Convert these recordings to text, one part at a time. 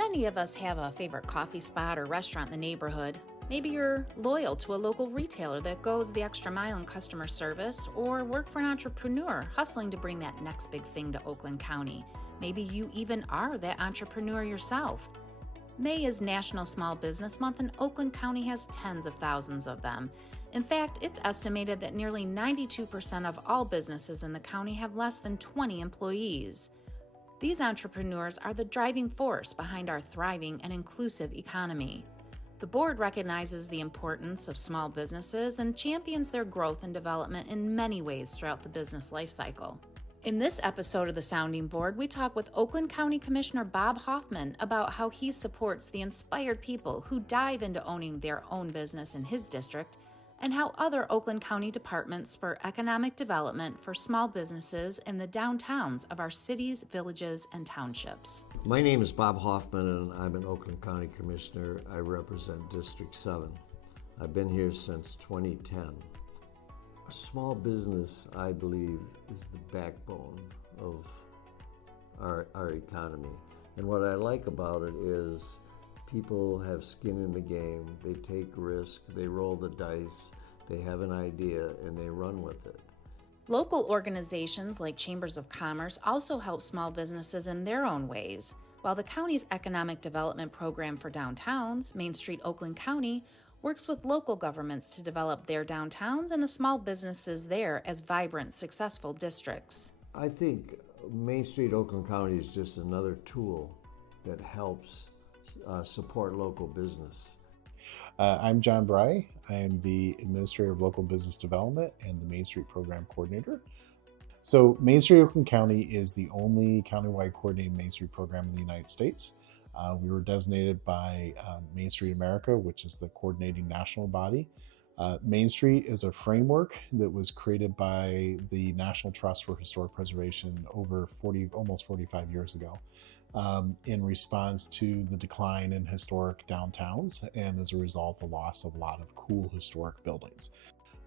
Many of us have a favorite coffee spot or restaurant in the neighborhood. Maybe you're loyal to a local retailer that goes the extra mile in customer service, or work for an entrepreneur hustling to bring that next big thing to Oakland County. Maybe you even are that entrepreneur yourself. May is National Small Business Month, and Oakland County has tens of thousands of them. In fact, it's estimated that nearly 92% of all businesses in the county have less than 20 employees. These entrepreneurs are the driving force behind our thriving and inclusive economy. The board recognizes the importance of small businesses and champions their growth and development in many ways throughout the business life cycle. In this episode of the Sounding Board, we talk with Oakland County Commissioner Bob Hoffman about how he supports the inspired people who dive into owning their own business in his district, and how other Oakland County departments spur economic development for small businesses in the downtowns of our cities, villages, and townships. My name is Bob Hoffman, and I'm an Oakland County Commissioner. I represent District 7. I've been here since 2010. A small business, I believe, is the backbone of our economy. And what I like about it is people have skin in the game, they take risk, they roll the dice, they have an idea, and they run with it. Local organizations like Chambers of Commerce also help small businesses in their own ways. While the county's economic development program for downtowns, Main Street Oakland County, works with local governments to develop their downtowns and the small businesses there as vibrant, successful districts. I think Main Street Oakland County is just another tool that helps support local business. I'm John Bry. I am the Administrator of Local Business Development and the Main Street Program Coordinator. So Main Street Oakland County is the only countywide coordinated Main Street program in the United States. We were designated by Main Street America, which is the coordinating national body. Main Street is a framework that was created by the National Trust for Historic Preservation over almost 45 years ago, in response to the decline in historic downtowns and as a result the loss of a lot of cool historic buildings.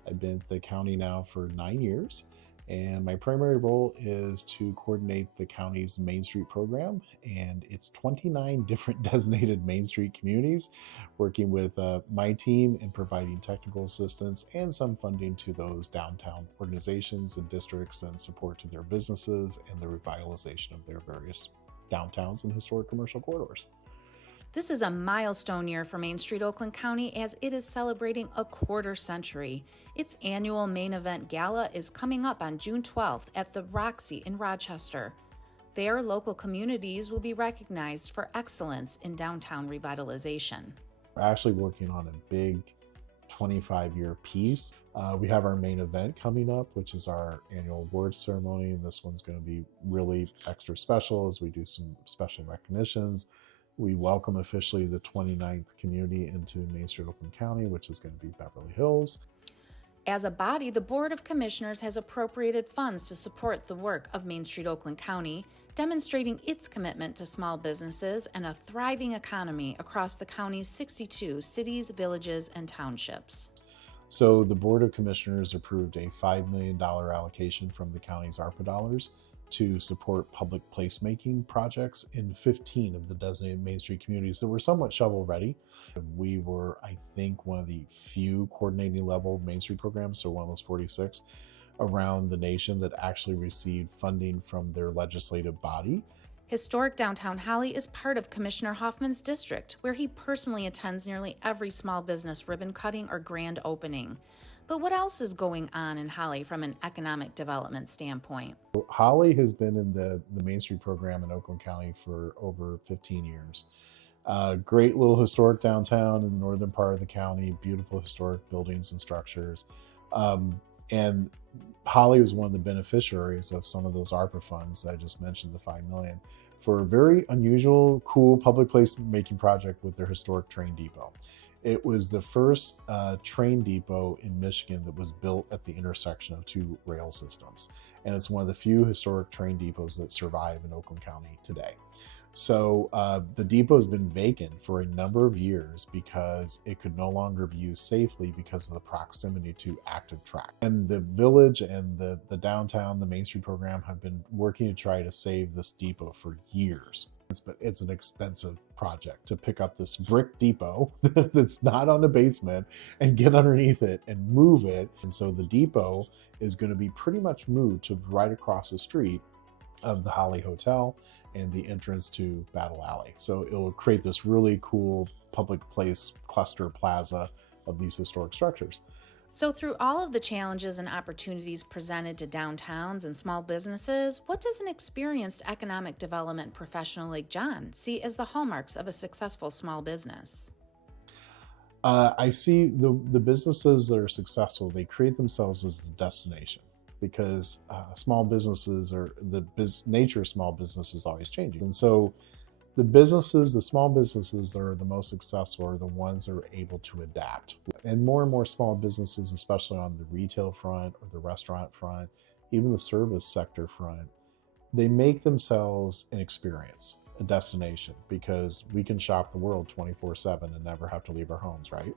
I've been at the county now for 9 years, and my primary role is to coordinate the county's Main Street program and its 29 different designated Main Street communities, working with my team in providing technical assistance and some funding to those downtown organizations and districts and support to their businesses and the revitalization of their various downtowns and historic commercial corridors. This is a milestone year for Main Street Oakland County as it is celebrating a quarter century. Its annual main event gala is coming up on June 12th at the Roxy in Rochester. There, local communities will be recognized for excellence in downtown revitalization. We're actually working on a big 25-year piece. We have our main event coming up, which is our annual awards ceremony, and this one's going to be really extra special as we do some special recognitions. We welcome officially the 29th community into Main Street Oakland County, which is going to be Beverly Hills. As a body, the Board of Commissioners has appropriated funds to support the work of Main Street Oakland County, demonstrating its commitment to small businesses and a thriving economy across the county's 62 cities, villages, and townships. So the Board of Commissioners approved a $5 million allocation from the county's ARPA dollars to support public placemaking projects in 15 of the designated Main Street communities that were somewhat shovel ready. We were, I think, one of the few coordinating level Main Street programs, so one of those 46 around the nation that actually received funding from their legislative body. Historic Downtown Holly is part of Commissioner Hoffman's district, where he personally attends nearly every small business ribbon cutting or grand opening. But what else is going on in Holly from an economic development standpoint? Holly has been in the Main Street program in Oakland County for over 15 years. Great little historic downtown in the northern part of the county, beautiful historic buildings and structures. And Holly was one of the beneficiaries of some of those ARPA funds that I just mentioned, the $5 million, for a very unusual, cool public placemaking project with their historic train depot. It was the first train depot in Michigan that was built at the intersection of two rail systems. And it's one of the few historic train depots that survive in Oakland County today. So the depot has been vacant for a number of years because it could no longer be used safely because of the proximity to active track. And the village and the downtown, the Main Street program have been working to try to save this depot for years. But it's an expensive project to pick up this brick depot that's not on the basement and get underneath it and move it. And so the depot is going to be pretty much moved to right across the street of the Holly Hotel and the entrance to Battle Alley. So it will create this really cool public place cluster plaza of these historic structures. So through all of the challenges and opportunities presented to downtowns and small businesses, what does an experienced economic development professional like John see as the hallmarks of a successful small business? I see the businesses that are successful, they create themselves as a destination, because small businesses nature of small business is always changing. And so the small businesses that are the most successful are the ones that are able to adapt. And more small businesses, especially on the retail front or the restaurant front, even the service sector front, they make themselves an experience, a destination, because we can shop the world 24/7 and never have to leave our homes, right?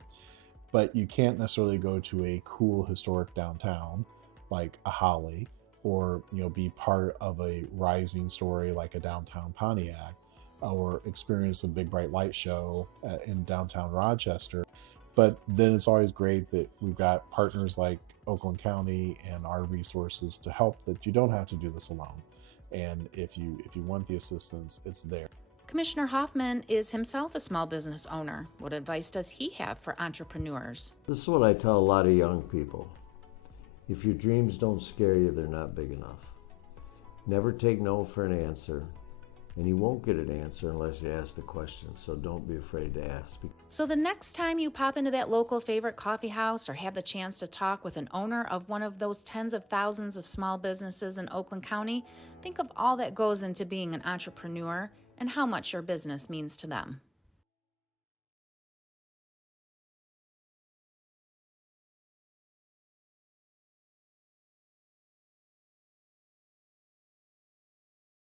But you can't necessarily go to a cool historic downtown like a Holly, or be part of a rising story like a downtown Pontiac, or experience a big bright light show in downtown Rochester. But then it's always great that we've got partners like Oakland County and our resources to help, that you don't have to do this alone. And if you want the assistance, it's there. Commissioner Hoffman is himself a small business owner. What advice does he have for entrepreneurs? This is what I tell a lot of young people. If your dreams don't scare you, they're not big enough. Never take no for an answer, and you won't get an answer unless you ask the question, so don't be afraid to ask. So the next time you pop into that local favorite coffee house or have the chance to talk with an owner of one of those tens of thousands of small businesses in Oakland County, think of all that goes into being an entrepreneur and how much your business means to them.